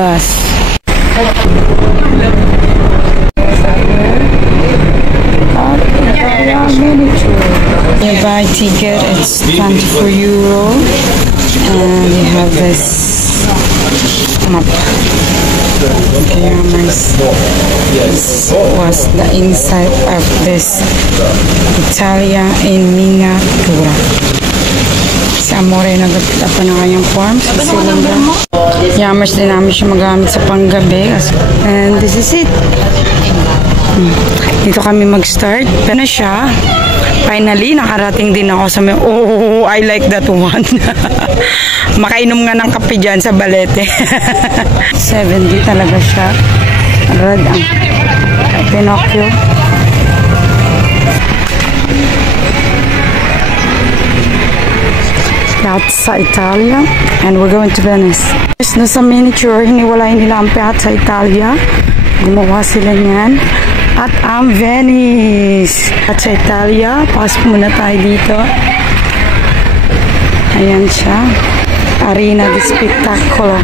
bus. You buy ticket, it's 24 euro, and you have this map. Okay, this was the inside of this Italia in miniatura. Si Amore nagapit pa na kanyang form sa cylinder. Yammers din namin siya magamit sa panggabi. And this is it. Dito kami mag-start. Ito na siya. Finally, nakarating din ako sa oh, I like that one. Makainom nga ng kape dyan sa Balete. 70 talaga siya. Red ang Pinocchio. Piazza Italia, and we're going to Venice. Nasa miniature, hiniwalay nila ang Piazza Italia. Gumawa sila niyan. At ang Venice. Piazza Italia. Pasok muna tayo dito. Ayan siya. Arena di Spettacolo.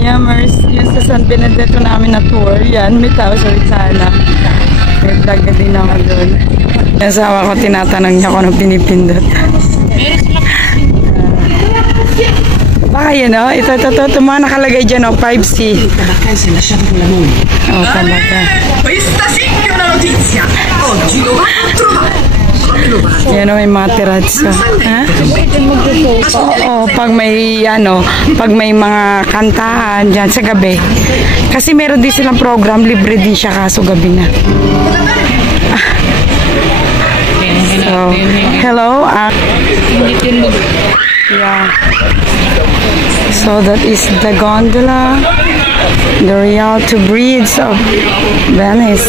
Yammers, yung sa San Benedetto namin na tour. Yan, may tao sa Rizana. May vlog na din ako doon. Yung asawa ko, tinatanong niya kung anong pinipindot. Baka yun, oh. Ito, mga nakalagay dyan, oh. 5C. Oh, talaga. Yan, oh, may mga terrazzo. Ha? Oo, pag may, pag may mga kantahan dyan sa gabi. Kasi meron din silang program, libre din siya kaso gabi na. So, hello. Yeah. So that is the gondola, the Rialto Bridge of Venice.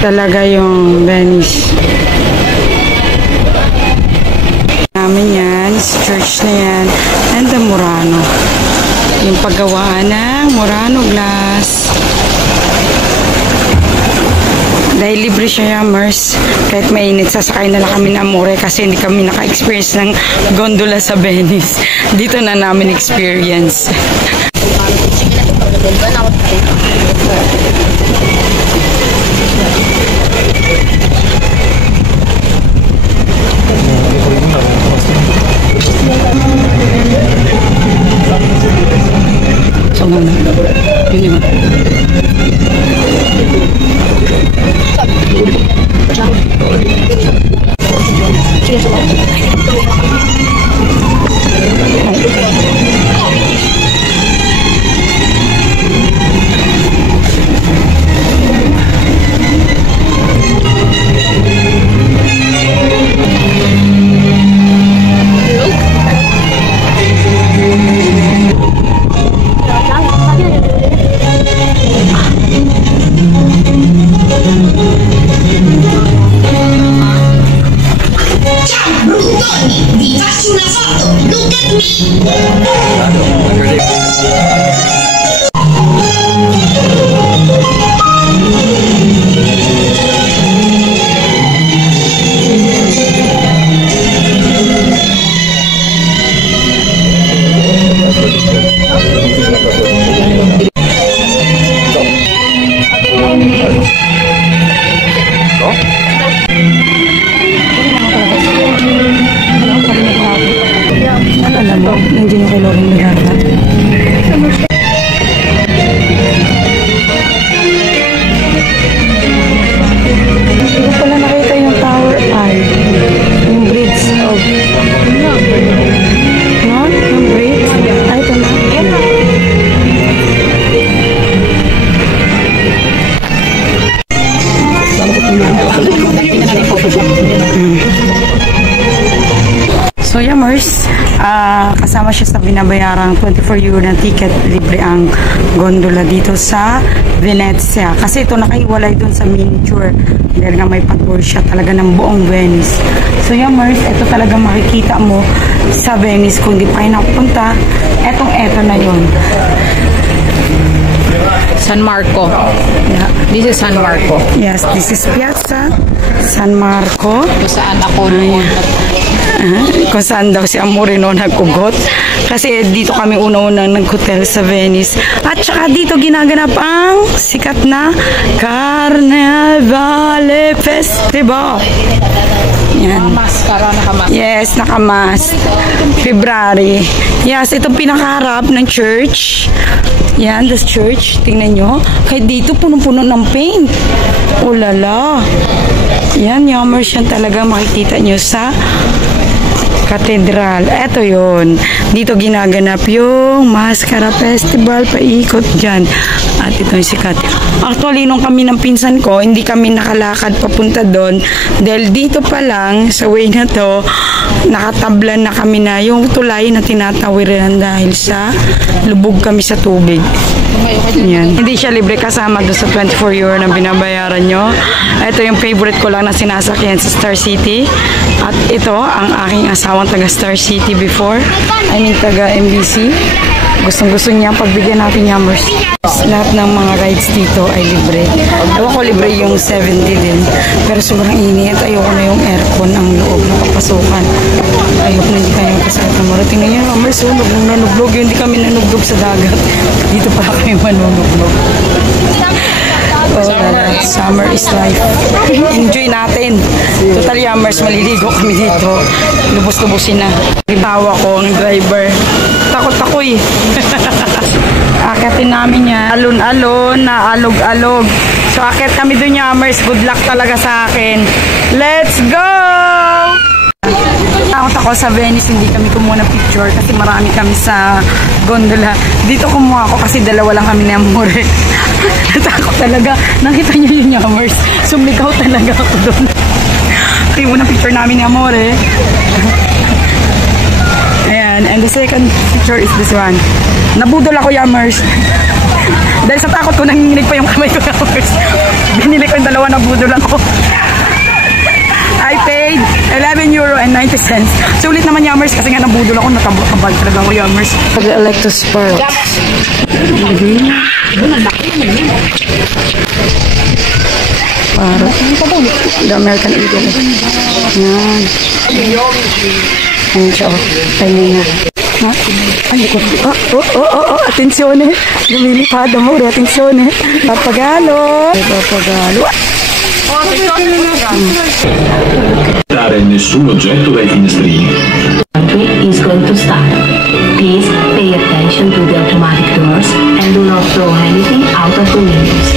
Talaga yung Venice. Namin yan, church na yan, and the Murano. Yung paggawaan ng Murano glass. Dahil libre siya, Yammers. Kahit mainit, sasakay na lang kami ng Amore kasi hindi kami naka-experience ng gondola sa Venice. Dito na namin experience. So, yun yun. Nandiyan yung kay Loring Miranda. Hindi ko pala nakita yung tower ay yung bridge of no? Yung bridge? Ay, ito na. So, Yammers, kasama siya sa binabayarang 24 euro na ticket, libre ang gondola dito sa Venezia. Kasi ito nakahiwalay dun sa miniature. Dahil nga may patour siya talaga ng buong Venice. So, Yammers, ito talaga makikita mo sa Venice kung di pa kayo napunta. Eto na yun. San Marco. Yeah. This is San Marco. Yes, this is Piazza San Marco. Kung saan ako noon. kung saan daw si Amorino nagkugot. Kasi dito kami una-unang nag-hotel sa Venice. At saka dito ginaganap ang sikat na Carnevale Festival. Yan. Maskara, nakamas. Yes, nakamas. February. Yes, itong pinakaharap ng church. Yan, this church. Tingnan nyo. Kahit dito, punong-puno ng paint. Oh, lala. Yan, yummers yan talaga makikita nyo sa Cathedral. Eto yon. Dito ginaganap yung Mascara Festival. Paikot dyan. At ito yung sikat. Actually, nung kami ng pinsan ko, hindi kami nakalakad papunta doon. Dahil dito pa lang, sa way na to, nakatablan na kami na yung tulay na tinatawiran dahil sa lubog kami sa tubig. Yan. Hindi siya libre kasama doon sa 24 euro na binabayaran nyo. Ito yung favorite ko lang na sinasakyan sa Star City. At ito, ang aking asawang taga Star City before. I mean, taga MBC. Gustong-gusto niya pagbigyan natin yummers. Lahat ng mga rides dito ay libre. Ewan ko libre yung 70 din. Pero sobrang init. Ayoko na yung aircon ang loob na kapasukan. Ayoko na hindi kayo magkasakit na mara. Tingnan niyo, yummers, nanublog. Hindi kami nanublog sa dagat. Dito pala kami manunublog. Summer is life. Enjoy natin. Total yummers, maliligo kami dito. Lubos-lubusin na. Ibawa ko ang driver. Takot ako eh. Akitin namin yan. Alon-alon na alog-alog. So akit kami dun yummers. Good luck talaga sa akin. Let's go! Takot ako sa Venice, hindi kami kumuha ng picture kasi marami kami sa gondola. Dito kumuha ako kasi dalawa lang kami ni Amore. Natakot talaga. Nakita niyo yung yummers. Sumigaw talaga ako doon. Okay, unang picture namin ni Amore. Ayan, and the second picture is this one. Nabudol ako, yummers. Dahil sa takot ko, nanginginig pa yung kamay ko, yummers. Binili ko yung dalawa, nabudol ako. I paid 11 euro and 90 cents. Sulit naman, yummers, kasi nga nabudol ako, nakabag talaga ako, yummers. I like to sparks. Para the American Eagle. Yan. Ayan siya, oh. Tayo na. Ay, attenzione. Lumilipad, amore, attenzione. Papagalo. Papagalo. Nessun oggetto dai finestrini. Is going to start. Please pay attention to the automatic doors and do not throw anything out of the windows.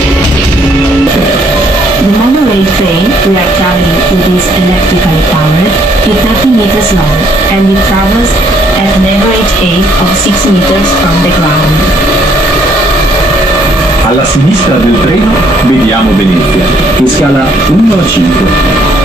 The monorail train we are traveling with is electrically powered, is 30 meters long, and it travels at an average height of 6 meters from the ground. Alla sinistra del treno vediamo Venezia, che scala 1 a 5,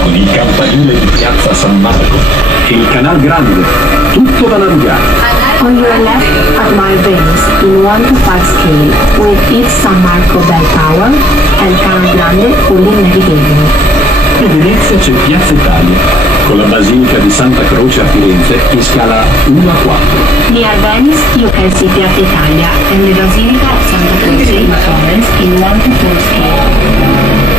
con il campanile di Piazza San Marco e il Canal Grande, tutto da navigare. On your left, admire Venice in 1 to 5 scale, with its San Marco bell tower and Canal Grande fully navigable. A Venezia c'è Piazza Italia, con la Basilica di Santa Croce a Firenze in scala 1 a 4. Near Venice, you can see Piazza Italia and the Basilica of Santa Croce in Florence in 1 to 4 scale.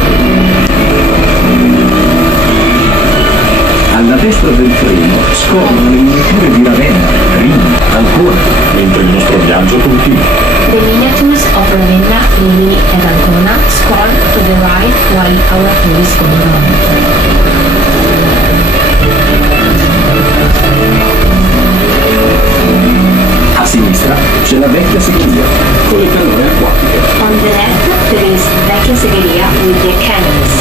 Alla destra del treno scorrono le miniature di Ravenna, Rimini, Ancona, mentre il nostro viaggio continua. The miniatures of Ravenna, Rimini and Ancona scroll to the right while our tour is going on. A sinistra c'è la vecchia Segheria, con le cannone acquatiche. On the left, there is Vecchia Segheria with the cannons.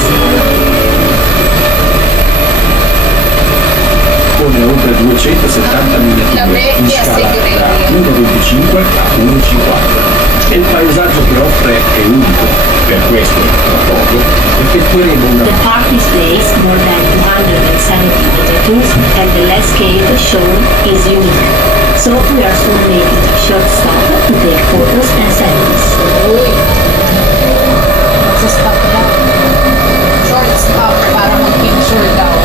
Con oltre 270 miniature in scala da 1,25 a 1,50. E il paesaggio che offre è unico. Per questo, tra poco, effettueremo una... The park displays more than 270 miniatures and the landscape shown is unique. So we are soon making a short stop to take photos and selfies. Short stop para mag-picture daw.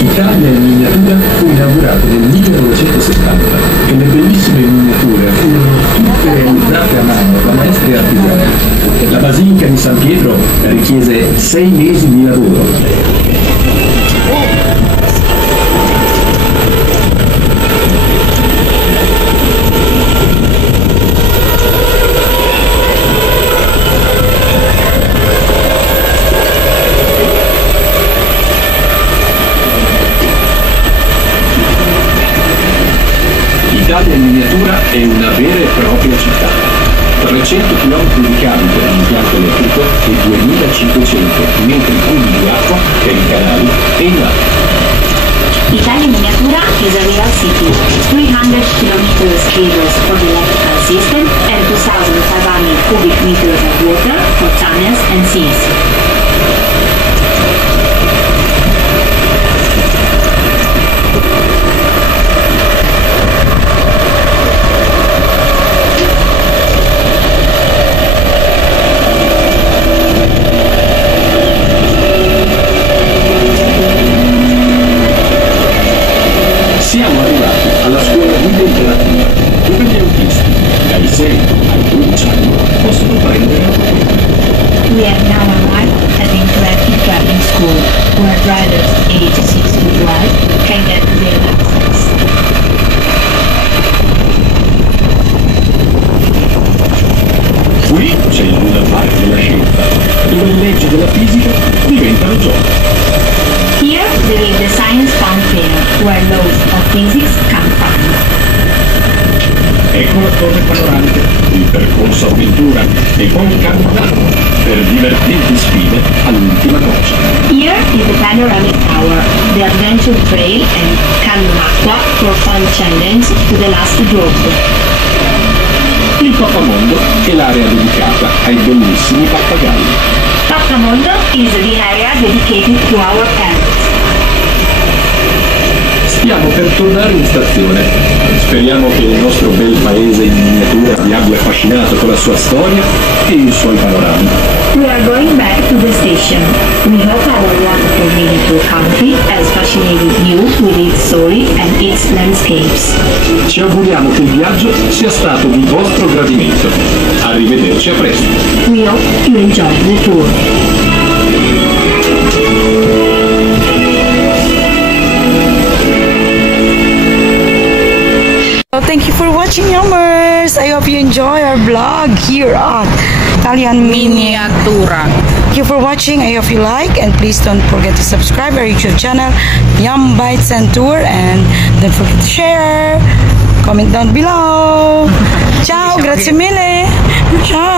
Italia in miniatura fu inaugurato nel 1970 e le bellissime miniature furono tutte realizzate a mano da maestri artigiani. La Basilica di San Pietro è richiese 6 mesi di lavoro. L'Italia in miniatura è una vera e propria città. 300 km di cavi per l'impianto elettrico e 2500 metri cubi di acqua per i canali e i laghi. Italia in miniatura is a real city. 300 kilometers cables for the electrical system and 2,500 cubic meters of water for tunnels and seas. Siamo arrivati alla scuola guida interattiva, dove gli autisti dai 6 ai 12 anni possono prendere la guida. We have now arrived at the interactive driving school, where drivers aged 6 to 12 can get their license. Qui c'è il Luna Park della scienza, dove le leggi della fisica diventano gioco. Here there is the Science Fun Fair, where laws of physics come from. Ecco la torre panoramica, il percorso avventura e poi il countdown per divertenti sfide all'ultima goccia. Here is the Panoramic Tower, the Adventure Trail and Canyon Aqua for fun challenge to the last drop. Il Pappamondo è l'area dedicata ai bellissimi pappagalli. Pappamondo is the area dedicated to our parents. Stiamo per tornare in stazione. Speriamo che il nostro bel paese in miniatura vi abbia affascinato con la sua storia e i suoi panorami. We are going back to the station. We hope our wonderful miniature country has fascinated you with its story and its landscapes. Ci auguriamo che il viaggio sia stato di vostro gradimento. Arrivederci a presto. We hope you enjoyed the tour. Thank you for watching, Yummers. I hope you enjoy our vlog here at Italian Miniatura. Thank you for watching. I hope you like, and please don't forget to subscribe our YouTube channel, Yum Bites and Tour, and don't forget to share, comment down below. Ciao, grazie mille. Ciao.